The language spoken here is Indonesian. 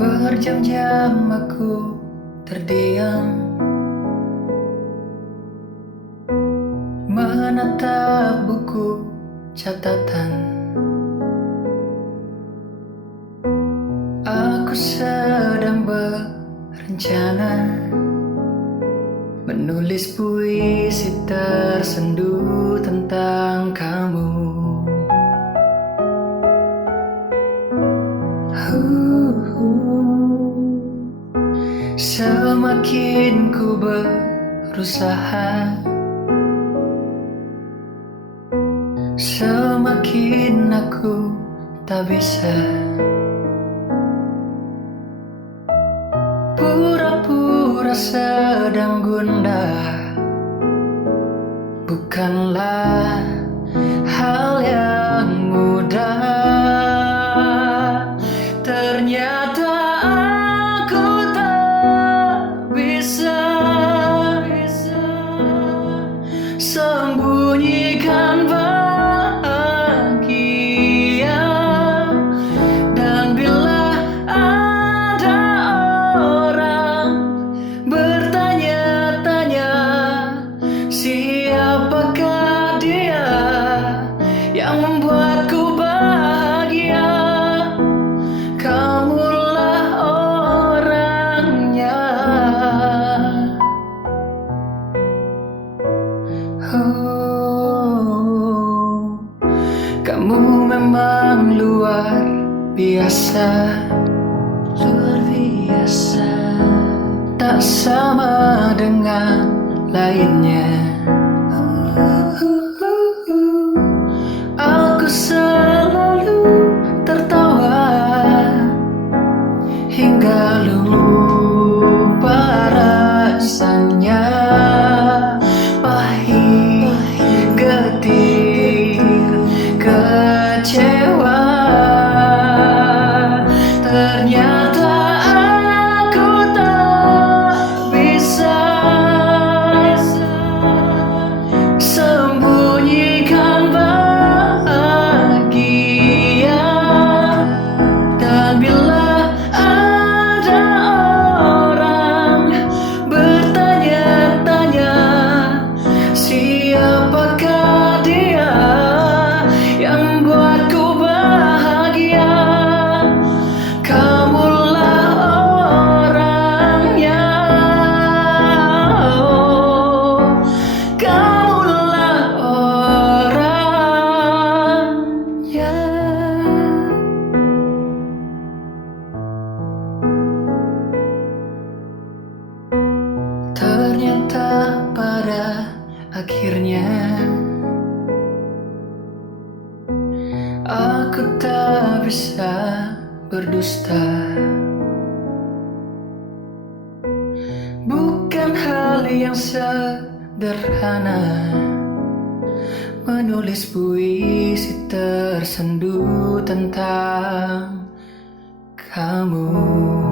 Berjam-jam aku terdiam menatap buku catatan. Aku sedang berencana menulis puisi tersendu tentang kamu. Semakin ku berusaha, semakin aku tak bisa. Pura-pura sedang gundah bukanlah hal yang mudah. Ternyata aku tak bisa sembunyikan bahagia. Dan bila ada orang bertanya-tanya siapakah dia yang membuatku bahagia, kamulah orangnya. Oh, kamu memang luar biasa, tak sama dengan lainnya. Aku selalu tertawa hingga lupa rasanya. Pahit, getir, kecewa. Ternyata aku tak bisa sembunyikan bahagia. Dan bila ada orang bertanya-tanya siapakah dia yang membuatku bahagia, kamulah orangnya. Oh, kamulah orangnya. Ternyata pada akhirnya aku tak bisa berdusta. Bukan hal yang sederhana menulis puisi tersendu tentang kamu.